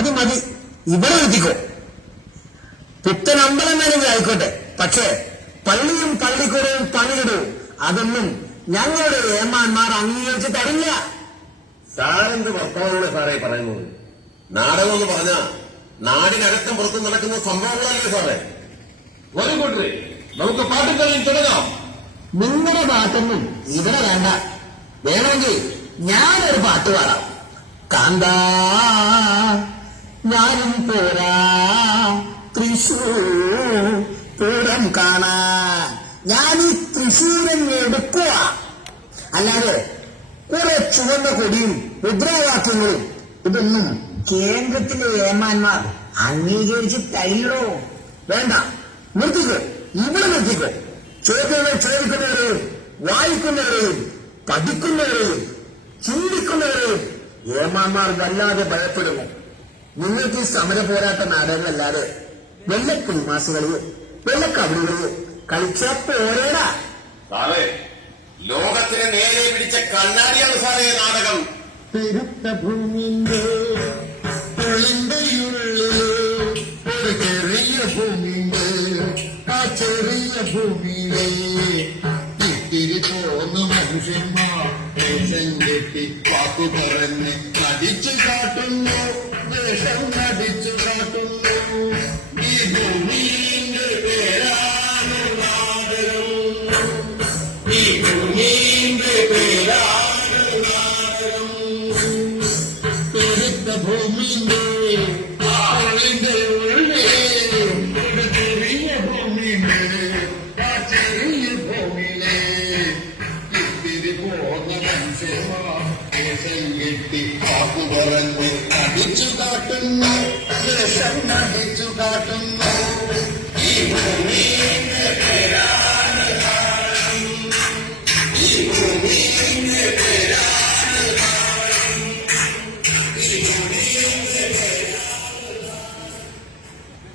മതി മതി, ഇവിടെ എത്തിക്കോ. പുത്തൻ അമ്പലം വേണമെങ്കിൽ ആയിക്കോട്ടെ, പക്ഷേ പള്ളിയും പള്ളിക്കൂടവും പണിയിടവും അതൊന്നും ഞങ്ങളുടെ ഏമാന്മാർ അംഗീകരിച്ച് തരില്ല. സാറെന്ത് വർത്തമാനമാണ് സാറേ പറയുന്നത്? നാടകം എന്ന് പറഞ്ഞ നാടിനകത്തും പുറത്തും നടക്കുന്ന സംഭവങ്ങളല്ലേ സാറേ? ഒരു കൂട്ടരെ നമുക്ക് പാട്ടും കളിയും തുടങ്ങാം. നിങ്ങളുടെ പാട്ടൊന്നും ഇവിടെ വേണ്ട. വേണമെങ്കിൽ ഞാനൊരു പാട്ട് പാടാം. കാന്താ ഞാനും പോരാ തൃശൂർ പൂരം കാണാൻ. ഞാൻ ഈ തൃശൂരങ്ങ് എടുക്കുക. അല്ലാതെ കുറെ ചുവന്ന കൊടിയും മുദ്രാവാക്യങ്ങളും ഇതൊന്നും കേന്ദ്രത്തിലെ ഏമാന്മാർ അംഗീകരിച്ച് തരില്ലോ. വേണ്ട, നിർത്തിക്കോ, ഇവിടെ നിർത്തിക്കോ. ചോദ്യങ്ങൾ ചോദിക്കുന്നവരെയും വായിക്കുന്നവരെയും പഠിക്കുന്നവരെയും ചിന്തിക്കുന്നവരെയും ഏമാന്മാർ വല്ലാതെ ഭയപ്പെടുന്നു. നിങ്ങൾക്ക് ഈ സമര പോരാട്ട നാടകങ്ങളല്ലാതെ വെള്ള ക്രിമാസുകളെയോ വെള്ള കബഡികളെയോ കളിച്ചാ പോരേടാ. സാറേ, ലോകത്തിന് നേരെ പിടിച്ച കണ്ണാടിയാണ് സാറേ നാടകം. പെരുത്ത ഭൂമിന്റെ ഉള്ളിൽ ഒരു ചെറിയ ഭൂമിയുണ്ട്. ആ ചെറിയ ഭൂമിയിലെ ഇത്തിരി പോന്ന മനുഷ്യന്മാർ വേഷം കെട്ടി വാക്കു പറഞ്ഞ് നടിച്ചു കാട്ടുന്നു, വേഷം നടിച്ചു കാട്ടുന്നു. ഈ ഭൂമിന്റെ പേരാണ് നാടകം. ഈ ഭൂമിന്റെ പേരാണ് നാടകം. പെരുത്ത ഭൂമിന്റെ ആളിന്റെ ഉള്ളിൽ ഒരു ചെറിയ ഭൂമിയുണ്ട്. ആ ചെറിയ ഭൂമിയിലെ ഇത്തിരി പോന്ന മനുഷ്യന്മാർ വേഷം കെട്ടി വാക്കു പറഞ്ഞ് നടിച്ചു കാട്ടുന്നു, വേഷം നടിച്ചു കാട്ടുന്നു. ഈ ഭൂമിന്റെ പേരാണ് നാടകം. ഈ ഭൂമിന്റെ